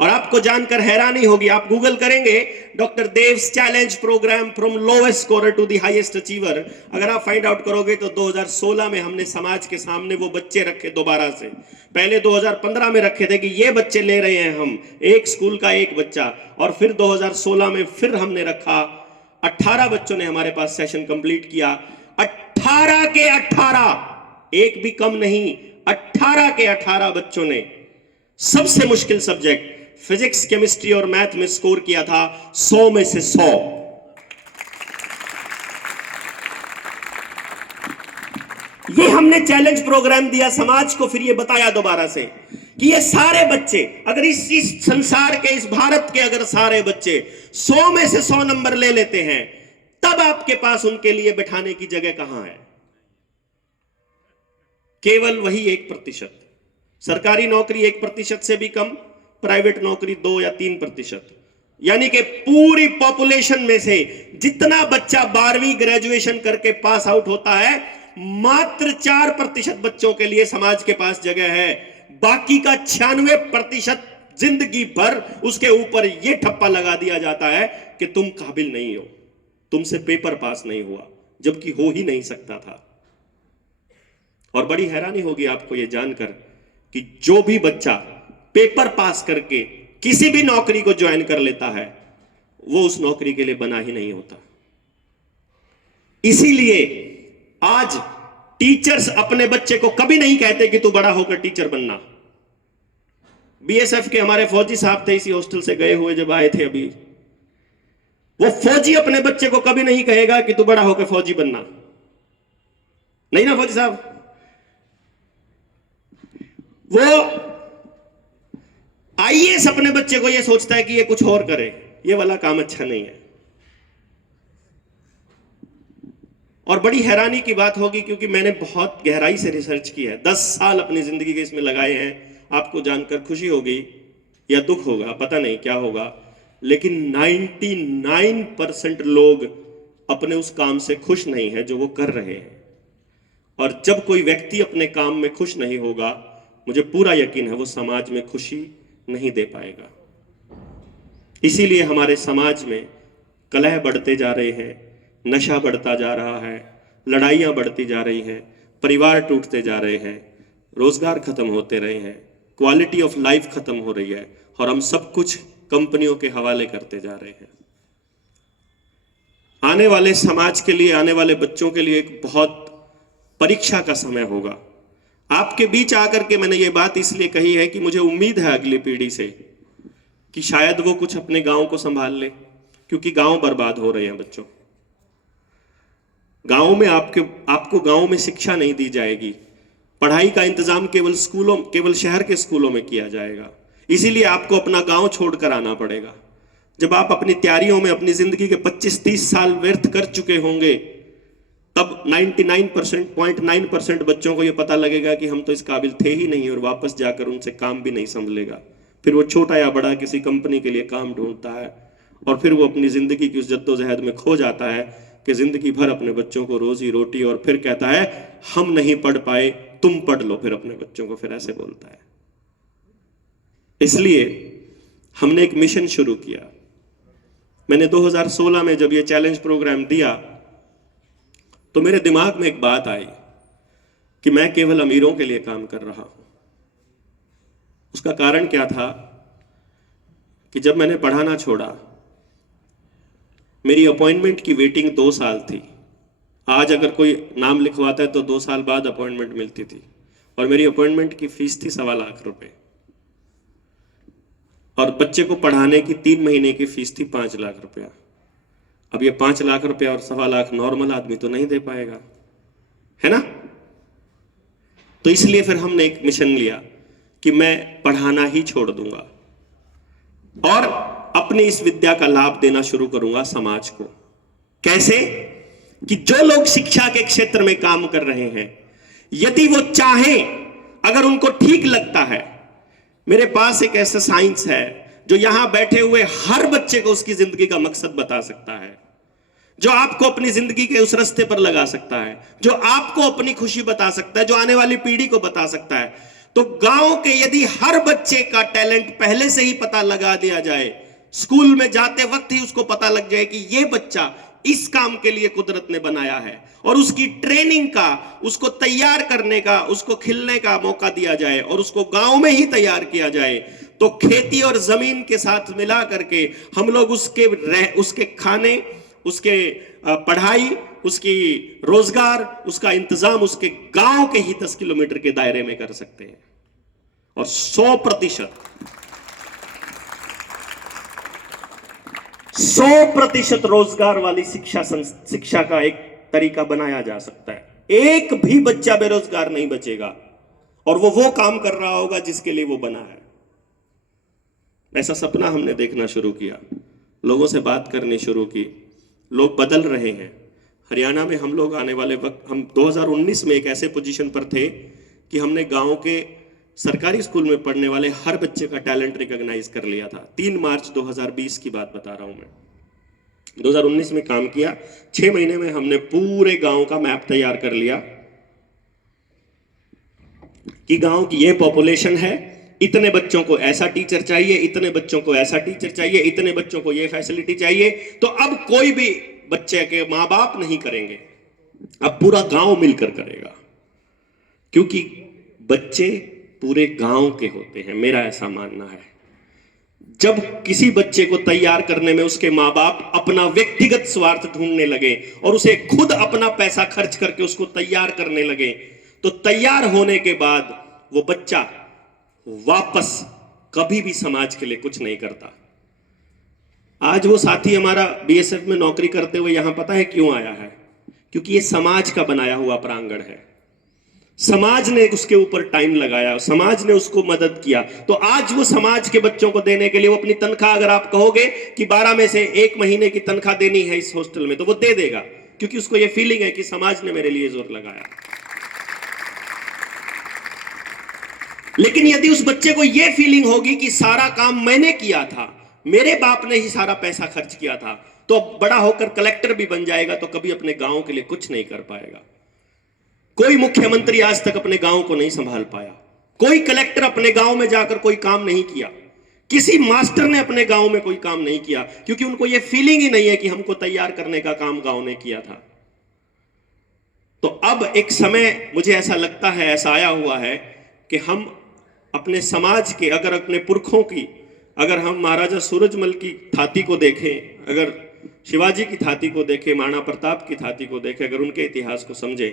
और आपको जानकर हैरानी होगी, आप गूगल करेंगे doctor Dev's challenge program from lowest scorer to the highest achiever, अगर आप फाइंड आउट करोगे तो 2016 में हमने समाज के सामने वो बच्चे रखे दोबारा से। पहले 2015 में रखे थे कि ये बच्चे ले रहे हैं हम, एक स्कूल का एक बच्चा, और फिर 2016 में फिर हमने रखा। 18 बच्चों ने हमारे पास सेशन कंप्लीट किया। 18 के 18, एक भी कम नहीं, 18 के 18 बच्चों ने सबसे मुश्किल सब्जेक्ट फिजिक्स, केमिस्ट्री और मैथ में स्कोर किया था 100 में से 100। ये हमने चैलेंज प्रोग्राम दिया समाज को, फिर ये बताया दोबारा से कि ये सारे बच्चे अगर इस संसार के, इस भारत के अगर सारे बच्चे 100 में से 100 नंबर ले लेते हैं, तब आपके पास उनके लिए बैठाने की जगह कहां है? केवल वही 1%। सरकारी नौकरी 1% से भी कम, प्राइवेट नौकरी 2 या 3%। यानी कि पूरी पॉपुलेशन में से जितना बच्चा 12वीं ग्रेजुएशन करके पास आउट होता है, मात्र 4% बच्चों के लिए समाज के पास जगह है। बाकी का 96% जिंदगी भर उसके ऊपर यह ठप्पा लगा दिया जाता है कि तुम काबिल नहीं हो, तुमसे पेपर पास नहीं हुआ, जबकि हो ही नहीं सकता था। और बड़ी हैरानी होगी आपको यह जानकर कि जो भी बच्चा पेपर पास करके किसी भी नौकरी को ज्वाइन कर लेता है, वो उस नौकरी के लिए बना ही नहीं होता। इसीलिए आज टीचर्स अपने बच्चे को कभी नहीं कहते कि तू बड़ा होकर टीचर बनना। बीएसएफ के हमारे फौजी साहब थे, इसी हॉस्टल से गए हुए जब आए थे अभी, वो फौजी अपने बच्चे को कभी नहीं कहेगा कि तू बड़ा होकर फौजी बनना। नहीं ना फौजी साहब? वो आईएएस अपने बच्चे को यह सोचता है कि ये कुछ और करे, ये वाला काम अच्छा नहीं है। और बड़ी हैरानी की बात होगी, क्योंकि मैंने बहुत गहराई से रिसर्च की है, 10 साल अपनी जिंदगी के इसमें लगाए हैं। आपको जानकर खुशी होगी या दुख होगा, पता नहीं क्या होगा, लेकिन 99% लोग अपने उस काम से खुश नहीं है जो वो कर रहे हैं। और जब कोई व्यक्ति अपने काम में खुश नहीं होगा, मुझे पूरा यकीन है वो समाज में खुशी नहीं दे पाएगा। इसीलिए हमारे समाज में कलह बढ़ते जा रहे हैं, नशा बढ़ता जा रहा है, लड़ाइयां बढ़ती जा रही हैं, परिवार टूटते जा रहे हैं, रोजगार खत्म होते रहे हैं, क्वालिटी ऑफ लाइफ खत्म हो रही है, और हम सब कुछ कंपनियों के हवाले करते जा रहे हैं। आने वाले समाज के लिए, आने वाले बच्चों के लिए एक बहुत परीक्षा का समय होगा। आपके बीच आकर के मैंने ये बात इसलिए कही है कि मुझे उम्मीद है अगली पीढ़ी से कि शायद वो कुछ अपने गांव को संभाल ले, क्योंकि गांव बर्बाद हो रहे हैं बच्चों। गांव में आपको गांव में शिक्षा नहीं दी जाएगी, पढ़ाई का इंतजाम केवल शहर के स्कूलों में किया जाएगा। इसीलिए आपको अपना गांव छोड़कर आना पड़ेगा। जब आप अपनी तैयारियों में अपनी जिंदगी के 25-30 साल व्यर्थ कर चुके होंगे, तब 99.9% बच्चों को यह पता लगेगा कि हम तो इस काबिल थे ही नहीं, और वापस जाकर उनसे काम भी नहीं संभलेगा। फिर वो छोटा या बड़ा किसी कंपनी के लिए काम ढूंढता है, और फिर वो अपनी जिंदगी की उस जद्दोजहद में खो जाता है, कि जिंदगी भर अपने बच्चों को रोजी रोटी, और फिर कहता है हम नहीं पढ़ पाए तुम पढ़ लो, फिर अपने बच्चों को फिर ऐसे बोलता है। इसलिए हमने एक मिशन शुरू किया। मैंने 2016 में जब ये चैलेंज प्रोग्राम दिया तो मेरे दिमाग में एक बात आई कि मैं केवल अमीरों के लिए काम कर रहा हूं। उसका कारण क्या था कि जब मैंने पढ़ाना छोड़ा, मेरी अपॉइंटमेंट की वेटिंग 2 साल थी। आज अगर कोई नाम लिखवाता है तो 2 साल बाद अपॉइंटमेंट मिलती थी, और मेरी अपॉइंटमेंट की फीस थी 1.25 लाख रुपए, और बच्चे को पढ़ाने की 3 महीने की फीस थी 5 लाख रुपया। अब ये 5 लाख रुपया और 1.25 लाख नॉर्मल आदमी तो नहीं दे पाएगा, है ना? तो इसलिए फिर हमने एक मिशन लिया कि मैं पढ़ाना ही छोड़ दूंगा और अपनी इस विद्या का लाभ देना शुरू करूंगा समाज को। कैसे? कि जो लोग शिक्षा के क्षेत्र में काम कर रहे हैं, यदि वो चाहें, अगर उनको ठीक लगता है, मेरे पास एक ऐसा साइंस है जो यहां बैठे हुए हर बच्चे को उसकी जिंदगी का मकसद बता सकता है, जो आपको अपनी जिंदगी के उस रास्ते पर लगा सकता है, जो आपको अपनी खुशी बता सकता है, जो आने वाली पीढ़ी को बता सकता है। तो गांव के यदि हर बच्चे का टैलेंट पहले से ही पता लगा दिया जाए, स्कूल में जाते वक्त ही उसको पता लग जाए कि ये बच्चा इस काम के लिए कुदरत ने बनाया है, और उसकी ट्रेनिंग का, उसको तैयार करने का, उसको खिलने का मौका दिया जाए और उसको गांव में ही तैयार किया जाए, तो खेती और जमीन के साथ मिला करके हम लोग उसके खाने, उसके पढ़ाई, उसकी रोजगार, उसका इंतजाम उसके गांव के ही 10 किलोमीटर के दायरे में कर सकते हैं। और 100% रोजगार वाली शिक्षा का एक तरीका बनाया जा सकता है। एक भी बच्चा बेरोजगार नहीं बचेगा, और वो काम कर रहा होगा जिसके लिए वो बना है। ऐसा सपना हमने देखना शुरू किया, लोगों से बात करनी शुरू की, लोग बदल रहे हैं। हरियाणा में हम लोग आने वाले वक्त, हम 2019 में एक ऐसे पोजीशन पर थे कि हमने गांव के सरकारी स्कूल में पढ़ने वाले हर बच्चे का टैलेंट रिकॉग्नाइज कर लिया था। 3 मार्च 2020 की बात बता रहा हूं मैं। 2019 में काम किया, 6 महीने में हमने पूरे गांव का मैप तैयार कर लिया कि गांव की ये पॉपुलेशन है, इतने बच्चों को ऐसा टीचर चाहिए, इतने बच्चों को ऐसा टीचर चाहिए, इतने बच्चों को ये फैसिलिटी चाहिए। तो अब कोई भी बच्चे के माँ बाप नहीं करेंगे, अब पूरा गांव मिलकर करेगा, क्योंकि बच्चे पूरे गांव के होते हैं। मेरा ऐसा मानना है, जब किसी बच्चे को तैयार करने में उसके माँ बाप अपना व्यक्तिगत स्वार्थ ढूंढने लगे और उसे खुद अपना पैसा खर्च करके उसको तैयार करने लगे, तो तैयार होने के बाद वो बच्चा वापस कभी भी समाज के लिए कुछ नहीं करता। आज वो साथी हमारा बीएसएफ में नौकरी करते हुए यहां पता है क्यों आया है? क्योंकि ये समाज का बनाया हुआ प्रांगण है। समाज ने उसके ऊपर टाइम लगाया, समाज ने उसको मदद किया, तो आज वो समाज के बच्चों को देने के लिए वो अपनी तनख्वाह, अगर आप कहोगे कि 12 में से 1 महीने की तनख्वाह देनी है इस हॉस्टल में, तो वो दे देगा, क्योंकि उसको ये फीलिंग है कि समाज ने मेरे लिए जोर लगाया। लेकिन यदि उस बच्चे को यह फीलिंग होगी कि सारा काम मैंने किया था, मेरे बाप ने ही सारा पैसा खर्च किया था, तो बड़ा होकर कलेक्टर भी बन जाएगा तो कभी अपने गांव के लिए कुछ नहीं कर पाएगा। कोई मुख्यमंत्री आज तक अपने गांव को नहीं संभाल पाया, कोई कलेक्टर अपने गांव में जाकर कोई काम नहीं किया, किसी मास्टर ने अपने गांव में कोई काम नहीं किया, क्योंकि उनको यह फीलिंग ही नहीं है कि हमको तैयार करने का काम गांव ने किया था। तो अब एक समय मुझे ऐसा लगता है, ऐसा आया हुआ है कि हम अपने समाज के, अगर अपने पुरखों की, अगर हम महाराजा सूरजमल की थाती को देखें, अगर शिवाजी की थाती को देखें, महाराणा प्रताप की थाती को देखें, अगर उनके इतिहास को समझें,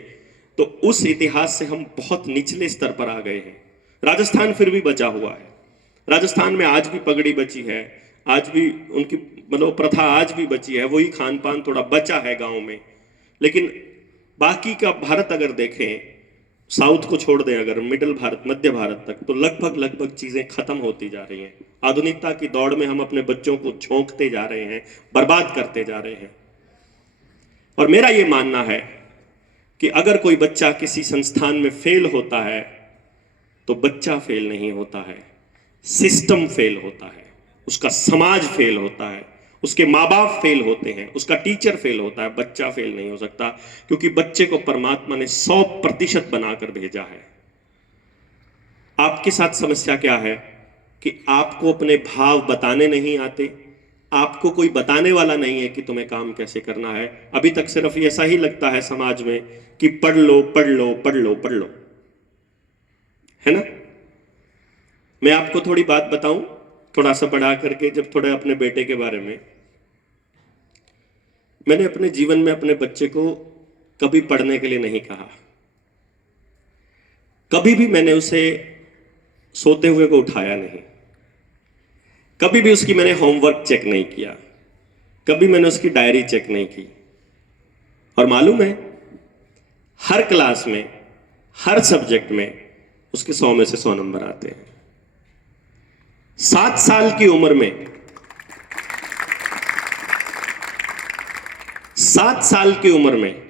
तो उस इतिहास से हम बहुत निचले स्तर पर आ गए हैं। राजस्थान फिर भी बचा हुआ है, राजस्थान में आज भी पगड़ी बची है, आज भी उनकी मतलब प्रथा आज भी बची है, वही खान पान थोड़ा बचा है गाँव में। लेकिन बाकी का भारत अगर देखें, साउथ को छोड़ दें, अगर मिडिल भारत, मध्य भारत तक, तो लगभग चीजें खत्म होती जा रही हैं। आधुनिकता की दौड़ में हम अपने बच्चों को झोंकते जा रहे हैं, बर्बाद करते जा रहे हैं। और मेरा यह मानना है कि अगर कोई बच्चा किसी संस्थान में फेल होता है तो बच्चा फेल नहीं होता है, सिस्टम फेल होता है, उसका समाज फेल होता है, उसके माँ बाप फेल होते हैं, उसका टीचर फेल होता है, बच्चा फेल नहीं हो सकता, क्योंकि बच्चे को परमात्मा ने 100% बनाकर भेजा है। आपके साथ समस्या क्या है कि आपको अपने भाव बताने नहीं आते, आपको कोई बताने वाला नहीं है कि तुम्हें काम कैसे करना है। अभी तक सिर्फ ऐसा ही लगता है समाज में कि पढ़ लो पढ़ लो पढ़ लो पढ़ लो, है ना। मैं आपको थोड़ी बात बताऊं, थोड़ा सा बढ़ा करके, जब थोड़ा अपने बेटे के बारे में, मैंने अपने जीवन में अपने बच्चे को कभी पढ़ने के लिए नहीं कहा, कभी भी मैंने उसे सोते हुए को उठाया नहीं, कभी भी उसकी मैंने होमवर्क चेक नहीं किया, कभी मैंने उसकी डायरी चेक नहीं की। और मालूम है, हर क्लास में, हर सब्जेक्ट में उसके 100 में से 100 नंबर आते हैं। 7 साल की उम्र में, 7 साल की उम्र में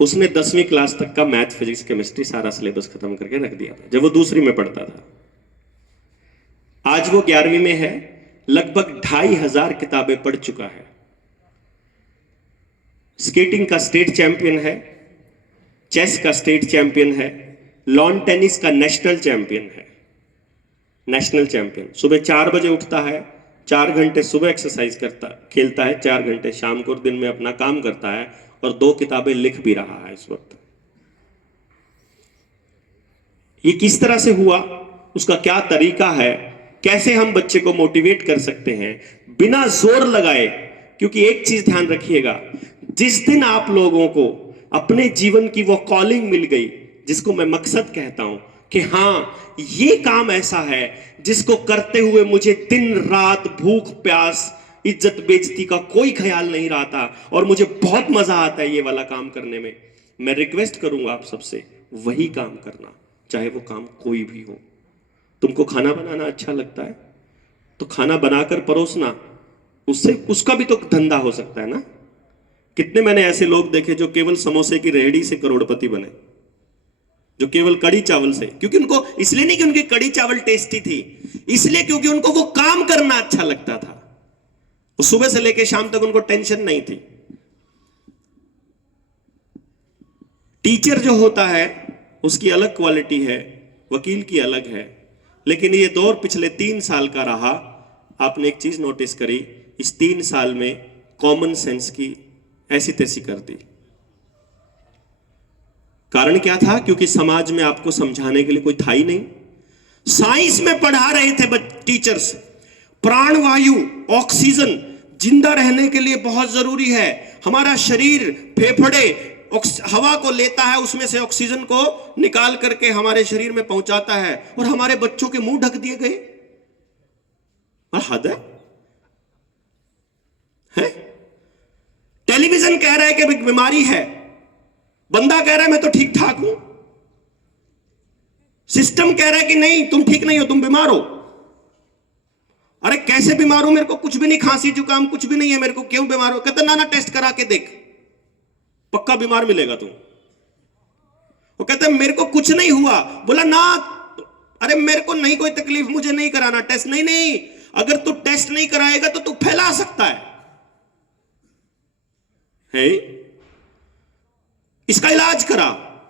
उसने 10वीं क्लास तक का मैथ, फिजिक्स, केमिस्ट्री सारा सिलेबस खत्म करके रख दिया था, जब वो दूसरी में पढ़ता था। आज वो 11वीं में है, लगभग 2500 किताबें पढ़ चुका है। स्केटिंग का स्टेट चैंपियन है, चेस का स्टेट चैंपियन है, लॉन टेनिस का नेशनल चैंपियन है, नेशनल चैंपियन। सुबह 4 बजे उठता है, 4 घंटे सुबह एक्सरसाइज करता, खेलता है, 4 घंटे शाम को, दिन में अपना काम करता है, और 2 किताबें लिख भी रहा है इस वक्त। ये किस तरह से हुआ, उसका क्या तरीका है, कैसे हम बच्चे को मोटिवेट कर सकते हैं बिना जोर लगाए। क्योंकि एक चीज ध्यान रखिएगा, जिस दिन आप लोगों को अपने जीवन की वो कॉलिंग मिल गई, जिसको मैं मकसद कहता हूं कि हाँ ये काम ऐसा है जिसको करते हुए मुझे दिन रात भूख प्यास इज्जत बेइज्जती का कोई ख्याल नहीं रहा था, और मुझे बहुत मजा आता है ये वाला काम करने में, मैं रिक्वेस्ट करूंगा आप सबसे वही काम करना, चाहे वो काम कोई भी हो। तुमको खाना बनाना अच्छा लगता है तो खाना बनाकर परोसना, उससे उसका भी तो धंधा हो सकता है ना। कितने मैंने ऐसे लोग देखे जो केवल समोसे की रेहड़ी से करोड़पति बने, जो केवल कड़ी चावल से, क्योंकि उनको, इसलिए नहीं कि उनकी कड़ी चावल टेस्टी थी, इसलिए क्योंकि उनको वो काम करना अच्छा लगता था। वो सुबह से लेकर शाम तक उनको टेंशन नहीं थी। टीचर जो होता है उसकी अलग क्वालिटी है, वकील की अलग है, लेकिन ये दौर पिछले 3 साल का रहा। आपने एक चीज नोटिस करी, इस 3 साल में कॉमन सेंस की ऐसी तैसी कर दी। कारण क्या था? क्योंकि समाज में आपको समझाने के लिए कोई था ही नहीं। साइंस में पढ़ा रहे थे टीचर्स, प्राणवायु, ऑक्सीजन जिंदा रहने के लिए बहुत जरूरी है। हमारा शरीर, फेफड़े हवा को लेता है, उसमें से ऑक्सीजन को निकाल करके हमारे शरीर में पहुंचाता है, और हमारे बच्चों के मुंह ढक दिए गए। हद है? टेलीविजन कह रहा है कि बीमारी है, बंदा कह रहा है मैं तो ठीक ठाक हूं, सिस्टम कह रहा है कि नहीं तुम ठीक नहीं हो, तुम बीमार हो। अरे कैसे बीमार हो? मेरे को कुछ भी नहीं, खांसी जुकाम कुछ भी नहीं है, मेरे को क्यों बीमार हो? कहते ना टेस्ट करा के देख, पक्का बीमार मिलेगा तू। वो कहते मेरे को कुछ नहीं हुआ। बोला ना, अरे मेरे को नहीं कोई तकलीफ, मुझे नहीं कराना टेस्ट। नहीं नहीं, अगर तू टेस्ट नहीं कराएगा तो तू फैला सकता है? इसका इलाज करा,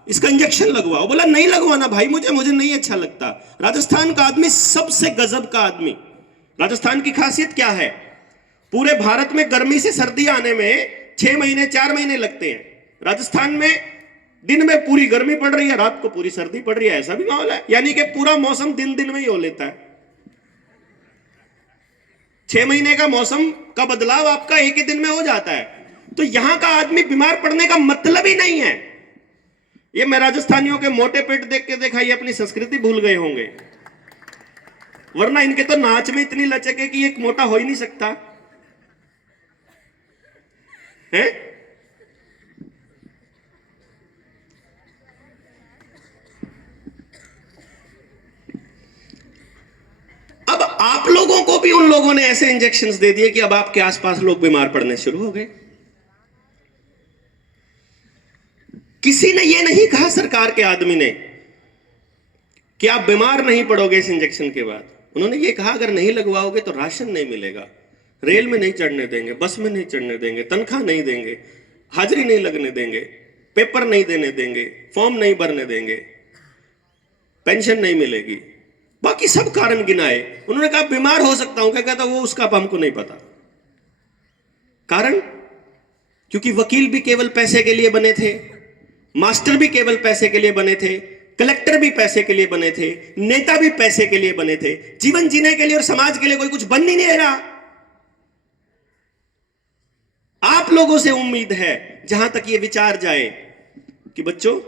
इसका इंजेक्शन लगवाओ। बोला नहीं लगवाना भाई, मुझे नहीं अच्छा लगता। राजस्थान का आदमी सबसे गजब का आदमी। राजस्थान की खासियत क्या है? पूरे भारत में गर्मी से सर्दी आने में 6 महीने 4 महीने लगते हैं, राजस्थान में दिन में पूरी गर्मी पड़ रही है, रात को पूरी सर्दी पड़ रही है, ऐसा भी माहौल है। यानी कि पूरा मौसम दिन दिन में ही हो लेता है। 6 महीने का मौसम का बदलाव आपका एक ही दिन में हो जाता है। तो यहां का आदमी बीमार पड़ने का मतलब ही नहीं है। ये मैं राजस्थानियों के मोटे पेट देख के देखा, ये अपनी संस्कृति भूल गए होंगे, वरना इनके तो नाच में इतनी लचक है कि एक मोटा हो ही नहीं सकता है। अब आप लोगों को भी उन लोगों ने ऐसे इंजेक्शंस दे दिए कि अब आपके आसपास लोग बीमार पड़ने शुरू हो गए। किसी ने यह नहीं कहा, सरकार के आदमी ने, कि आप बीमार नहीं पड़ोगे इस इंजेक्शन के बाद। उन्होंने ये कहा अगर नहीं लगवाओगे तो राशन नहीं मिलेगा। रेल में नहीं चढ़ने देंगे, बस में नहीं चढ़ने देंगे, तनख्वाह नहीं देंगे, हाजिरी नहीं लगने देंगे, पेपर नहीं देने देंगे, फॉर्म नहीं भरने देंगे, पेंशन नहीं मिलेगी, बाकी सब कारण गिनाए। उन्होंने कहा बीमार हो सकता हूं, क्या कहता वो उसका हमको नहीं पता। कारण क्योंकि वकील भी केवल पैसे के लिए बने थे, मास्टर भी केवल पैसे के लिए बने थे, कलेक्टर भी पैसे के लिए बने थे, नेता भी पैसे के लिए बने थे। जीवन जीने के लिए और समाज के लिए कोई कुछ बन ही नहीं रहा। आप लोगों से उम्मीद है, जहां तक ये विचार जाए कि बच्चों,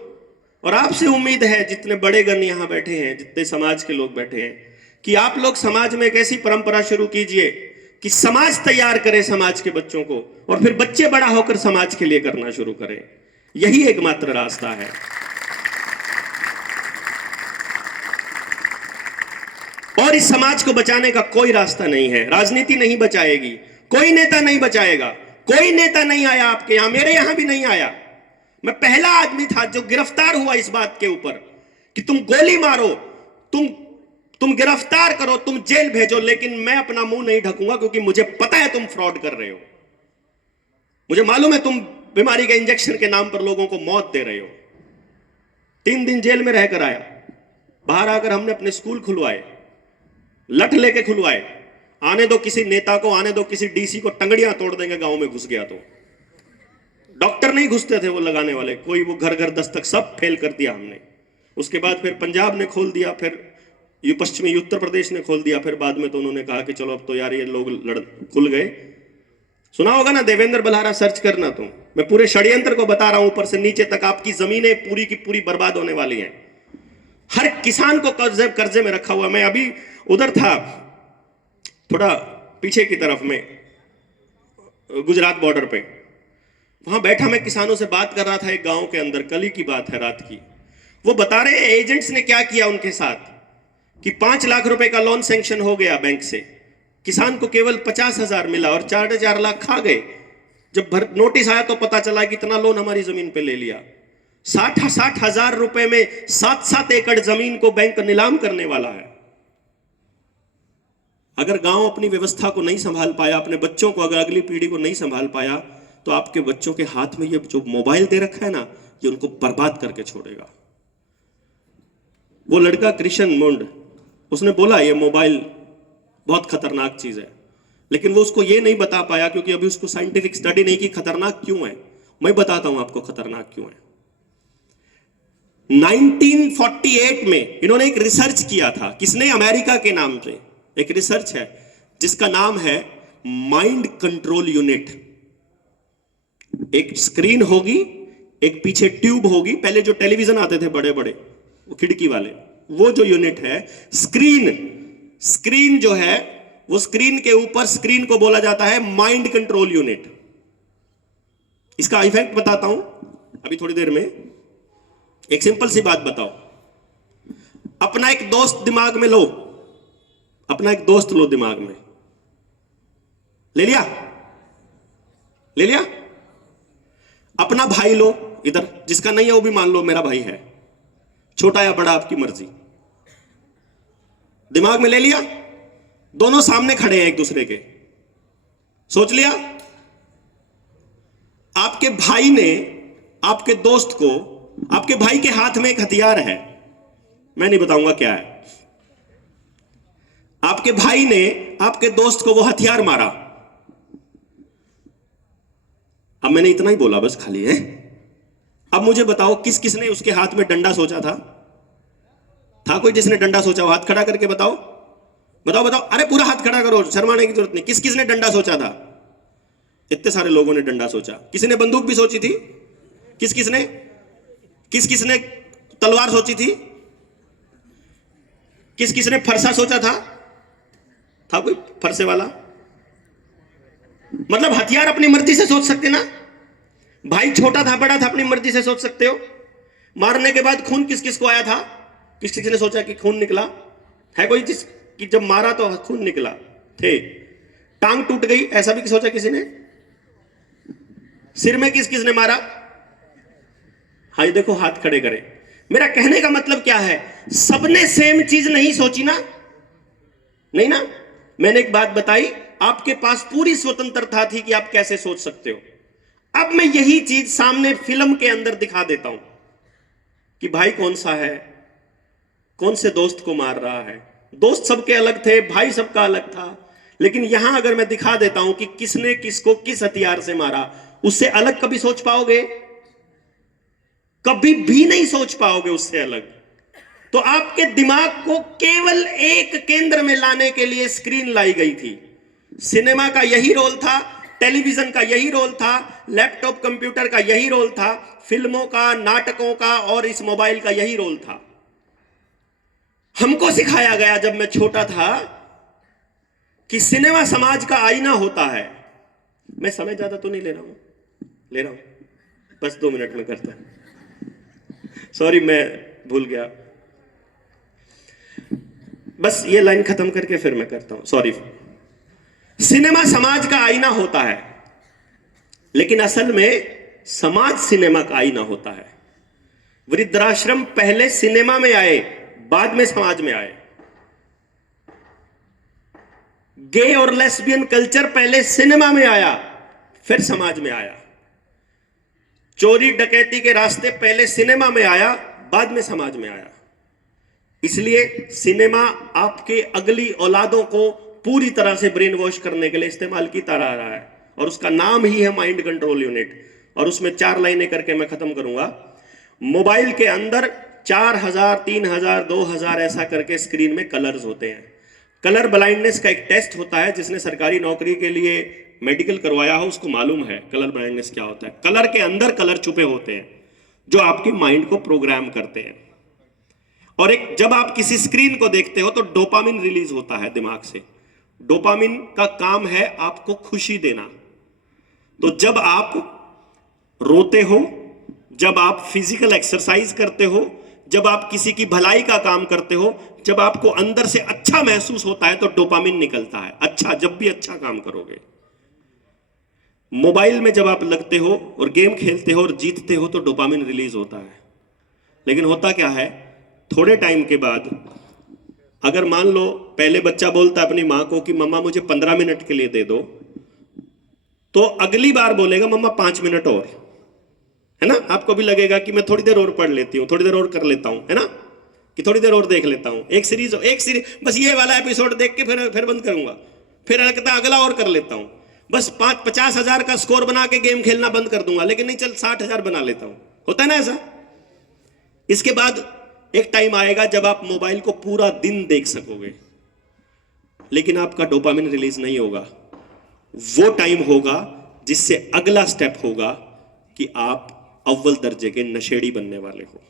और आपसे उम्मीद है जितने बड़े गण यहां बैठे हैं, जितने समाज के लोग बैठे हैं, कि आप लोग समाज में एक ऐसी परंपरा शुरू कीजिए कि समाज तैयार करे समाज के बच्चों को, और फिर बच्चे बड़ा होकर समाज के लिए करना शुरू करें। यही एकमात्र रास्ता है। और इस समाज को बचाने का कोई रास्ता नहीं है। राजनीति नहीं बचाएगी, कोई नेता नहीं बचाएगा। कोई नेता नहीं आया आपके यहां, मेरे यहां भी नहीं आया। मैं पहला आदमी था जो गिरफ्तार हुआ इस बात के ऊपर कि तुम गोली मारो, तुम गिरफ्तार करो, तुम जेल भेजो, लेकिन मैं अपना मुंह नहीं ढकूंगा, क्योंकि मुझे पता है तुम फ्रॉड कर रहे हो। मुझे मालूम है तुम बीमारी के इंजेक्शन के नाम पर लोगों को मौत दे रहे हो। 3 दिन जेल में रहकर आया, बाहर आकर हमने अपने स्कूल खुलवाए, लठ लेके खुलवाए। आने दो किसी नेता को, आने दो किसी डीसी को, टंगड़ियां तोड़ देंगे गांव में घुस गया तो। डॉक्टर नहीं घुसते थे वो लगाने वाले, कोई वो घर घर दस्तक, सब फेल कर दिया हमने। उसके बाद फिर पंजाब ने खोल दिया, फिर पश्चिमी उत्तर प्रदेश ने खोल दिया, फिर बाद में तो उन्होंने कहा कि चलो अब तो यार ये लोग खुल गए। सुना होगा ना देवेंद्र बल्हारा, सर्च करना तुम। मैं पूरे षड्यंत्र को बता रहा हूं, ऊपर से नीचे तक। आपकी जमीनें पूरी की पूरी बर्बाद होने वाली हैं। हर किसान को कर्जे में रखा हुआ। मैं अभी उधर था, थोड़ा पीछे की तरफ में, गुजरात बॉर्डर पे, वहां बैठा मैं किसानों से बात कर रहा था एक गांव के अंदर। कल ही की बात है, रात की। वो बता रहे एजेंट्स ने क्या किया उनके साथ कि 5 लाख रुपए का लोन सैंक्शन हो गया बैंक से, किसान को केवल 50,000 मिला और 4.5 लाख खा गए। जब नोटिस आया तो पता चला कि इतना लोन हमारी जमीन पे ले लिया। 60,000 रुपए में 7-7 एकड़ जमीन को बैंक नीलाम करने वाला है। अगर गांव अपनी व्यवस्था को नहीं संभाल पाया, अपने बच्चों को, अगर अगली पीढ़ी को नहीं संभाल पाया, तो आपके बच्चों के हाथ में ये जो मोबाइल दे रखा है ना, ये उनको बर्बाद करके छोड़ेगा। वो लड़का कृष्ण मुंड, उसने बोला ये मोबाइल बहुत खतरनाक चीज है, लेकिन वो उसको ये नहीं बता पाया क्योंकि अभी उसको साइंटिफिक स्टडी नहीं की खतरनाक क्यों है। मैं बताता हूं आपको खतरनाक क्यों है। 1948 में इन्होंने एक रिसर्च किया था। किसने? अमेरिका के नाम से एक रिसर्च है जिसका नाम है माइंड कंट्रोल यूनिट। एक स्क्रीन होगी, एक पीछे ट्यूब होगी। पहले जो टेलीविजन आते थे बड़े बड़े, वो खिड़की वाले, वो जो यूनिट है, स्क्रीन जो है, वो स्क्रीन के ऊपर, स्क्रीन को बोला जाता है माइंड कंट्रोल यूनिट। इसका इफेक्ट बताता हूं अभी थोड़ी देर में। एक सिंपल सी बात बताओ, अपना एक दोस्त दिमाग में लो, अपना एक दोस्त लो दिमाग में। ले लिया? ले लिया? अपना भाई लो इधर, जिसका नहीं है वो भी मान लो मेरा भाई है, छोटा या बड़ा आपकी मर्जी। दिमाग में ले लिया? दोनों सामने खड़े हैं एक दूसरे के, सोच लिया? आपके भाई ने आपके दोस्त को, आपके भाई के हाथ में एक हथियार है, मैं नहीं बताऊंगा क्या है। आपके भाई ने आपके दोस्त को वो हथियार मारा। अब मैंने इतना ही बोला बस, खाली है। अब मुझे बताओ किस किसने उसके हाथ में डंडा सोचा था? था कोई जिसने डंडा सोचा हो? हाथ खड़ा करके बताओ, बताओ बताओ। अरे पूरा हाथ खड़ा करो, शर्माने की जरूरत नहीं। किस किसने डंडा सोचा था? इतने सारे लोगों ने डंडा सोचा। किसी ने बंदूक भी सोची थी? किस किसने तलवार सोची थी? किस किसने फरसा सोचा था? था कोई फरसे वाला? मतलब हथियार अपनी मर्जी से सोच सकते ना। भाई छोटा था बड़ा था, अपनी मर्जी से सोच सकते हो। मारने के बाद खून किस किस को आया था? किस किसी ने सोचा कि खून निकला है? कोई जिस कि जब मारा तो खून निकला थे। टांग टूट गई, ऐसा भी सोचा किसी ने? सिर में किस किसने मारा? हाँ, देखो हाथ खड़े करें। मेरा कहने का मतलब क्या है, सबने सेम चीज नहीं सोची ना, नहीं ना। मैंने एक बात बताई आपके पास पूरी स्वतंत्रता थी कि आप कैसे सोच सकते हो। अब मैं यही चीज सामने फिल्म के अंदर दिखा देता हूं कि भाई कौन सा है, कौन से दोस्त को मार रहा है। दोस्त सबके अलग थे, भाई सबका अलग था, लेकिन यहां अगर मैं दिखा देता हूं कि किसने किसको किस हथियार से मारा, उससे अलग कभी सोच पाओगे? कभी भी नहीं सोच पाओगे उससे अलग। तो आपके दिमाग को केवल एक केंद्र में लाने के लिए स्क्रीन लाई गई थी। सिनेमा का यही रोल था, टेलीविजन का यही रोल था, लैपटॉप कंप्यूटर का यही रोल था, फिल्मों का, नाटकों का और इस मोबाइल का यही रोल था। हमको सिखाया गया जब मैं छोटा था कि सिनेमा समाज का आईना होता है। मैं समय ज्यादा तो नहीं ले रहा हूं, बस 2 मिनट में करता हूं। सॉरी, मैं भूल गया, बस ये लाइन खत्म करके फिर मैं करता हूं। सॉरी। सिनेमा समाज का आईना होता है, लेकिन असल में समाज सिनेमा का आईना होता है। वृद्धाश्रम पहले सिनेमा में आए, बाद में समाज में आए। गे और लेस्बियन कल्चर पहले सिनेमा में आया, फिर समाज में आया। चोरी डकैती के रास्ते पहले सिनेमा में आया, बाद में समाज में आया। इसलिए सिनेमा आपके अगली औलादों को पूरी तरह से ब्रेन वॉश करने के लिए इस्तेमाल की तरह आ रहा है, और उसका नाम ही है माइंड कंट्रोल यूनिट। और उसमें 4 लाइनें करके मैं खत्म करूंगा। मोबाइल के अंदर 4000, 3000, 2000 ऐसा करके स्क्रीन में कलर्स होते हैं। कलर ब्लाइंडनेस का एक टेस्ट होता है, जिसने सरकारी नौकरी के लिए मेडिकल करवाया हो उसको मालूम है कलर ब्लाइंडनेस क्या होता है। कलर के अंदर कलर छुपे होते हैं जो आपके माइंड को प्रोग्राम करते हैं। और एक जब आप किसी स्क्रीन को देखते हो तो डोपामिन रिलीज होता है दिमाग से। डोपामिन का काम है आपको खुशी देना। तो जब आप रोते हो, जब आप फिजिकल एक्सरसाइज करते हो, जब आप किसी की भलाई का काम करते हो, जब आपको अंदर से अच्छा महसूस होता है तो डोपामिन निकलता है। अच्छा, जब भी अच्छा काम करोगे। मोबाइल में जब आप लगते हो और गेम खेलते हो और जीतते हो तो डोपामिन रिलीज होता है। लेकिन होता क्या है, थोड़े टाइम के बाद, अगर मान लो पहले बच्चा बोलता है अपनी मां को कि मम्मा मुझे 15 मिनट के लिए दे दो, तो अगली बार बोलेगा मम्मा 5 मिनट और, है ना। आपको भी लगेगा कि मैं थोड़ी देर और पढ़ लेती हूँ, थोड़ी देर और कर लेता हूं, है ना, कि थोड़ी देर और देख लेता हूं। एक सीरीज बस ये वाला एपिसोड देख के फिर बंद करूंगा, फिर लगता अगला और कर लेता हूं। बस 50,000 का स्कोर बना के गेम खेलना बंद कर दूंगा, लेकिन नहीं, चल 60,000 बना लेता हूं। होता है ना ऐसा। इसके बाद एक टाइम आएगा जब आप मोबाइल को पूरा दिन देख सकोगे, लेकिन आपका डोपामिन रिलीज नहीं होगा। वो टाइम होगा जिससे अगला स्टेप होगा कि आप अव्वल दर्जे के नशेड़ी बनने वाले हो।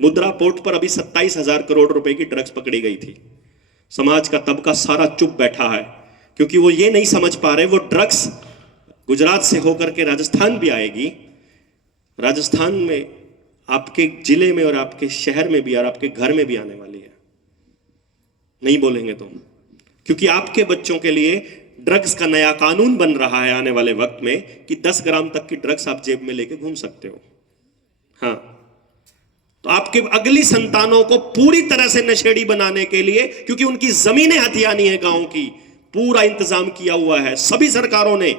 मुद्रा पोर्ट पर अभी 27,000 करोड़ रुपए की ड्रग्स पकड़ी गई थी। समाज का तबका सारा चुप बैठा है, क्योंकि वो ये नहीं समझ पा रहे वो ड्रग्स गुजरात से होकर के राजस्थान भी आएगी। राजस्थान में, आपके जिले में और आपके शहर में भी और आपके घर में भी आने वाली है। नहीं बोलेंगे तो, क्योंकि आपके बच्चों के लिए ड्रग्स का नया कानून बन रहा है आने वाले वक्त में कि 10 ग्राम तक की ड्रग्स आप जेब में लेके घूम सकते हो। हाँ, तो आपके अगली संतानों को पूरी तरह से नशेड़ी बनाने के लिए, क्योंकि उनकी जमीनें हथियानी है गांव की, पूरा इंतजाम किया हुआ है सभी सरकारों ने।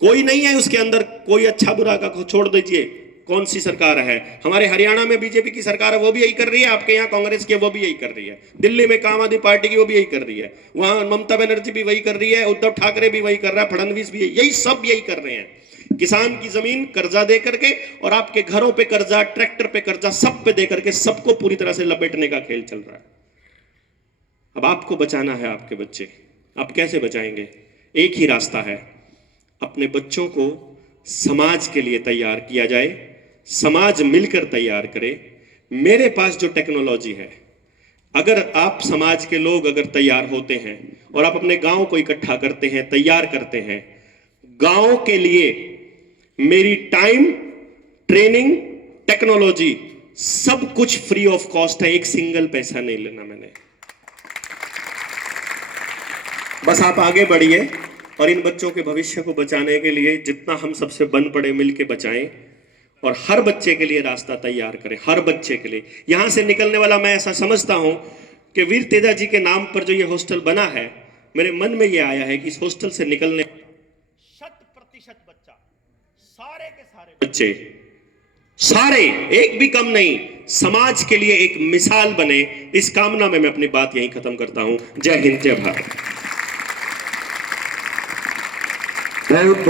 कोई नहीं है उसके अंदर कोई अच्छा बुरा का, छोड़ दीजिए कौन सी सरकार है। हमारे हरियाणा में बीजेपी की सरकार है, वो भी यही कर रही है। आपके यहाँ कांग्रेस की, वो भी यही कर रही है। दिल्ली में आम आदमी पार्टी की, वो भी यही कर रही है। वहां ममता बनर्जी भी वही कर रही है, उद्धव ठाकरे भी वही कर रहा है, फडणवीस भी यही, सब यही कर रहे हैं। किसान की जमीन कर्जा दे करके और आपके घरों पे कर्जा, ट्रैक्टर पे कर्जा, सब पे दे करके सबको पूरी तरह से लपेटने का खेल चल रहा है। अब आपको बचाना है आपके बच्चे। आप कैसे बचाएंगे? एक ही रास्ता है, अपने बच्चों को समाज के लिए तैयार किया जाए, समाज मिलकर तैयार करे। मेरे पास जो टेक्नोलॉजी है, अगर आप समाज के लोग अगर तैयार होते हैं और आप अपने गांव को इकट्ठा करते हैं, तैयार करते हैं, गांव के लिए मेरी टाइम, ट्रेनिंग, टेक्नोलॉजी सब कुछ फ्री ऑफ कॉस्ट है। एक सिंगल पैसा नहीं लेना मैंने। बस आप आगे बढ़िए और इन बच्चों के भविष्य को बचाने के लिए जितना हम सबसे बन पड़े मिलके बचाएं, और हर बच्चे के लिए रास्ता तैयार करें। हर बच्चे के लिए यहां से निकलने वाला, मैं ऐसा समझता हूं कि वीर तेजा जी के नाम पर जो ये हॉस्टल बना है, मेरे मन में ये आया है कि इस हॉस्टल से निकलने 100% बच्चा, सारे के सारे बच्चे, सारे एक भी कम नहीं, समाज के लिए एक मिसाल बने, इस कामना में मैं अपनी बात यहीं खत्म करता हूं। जय हिंद, जय भारत।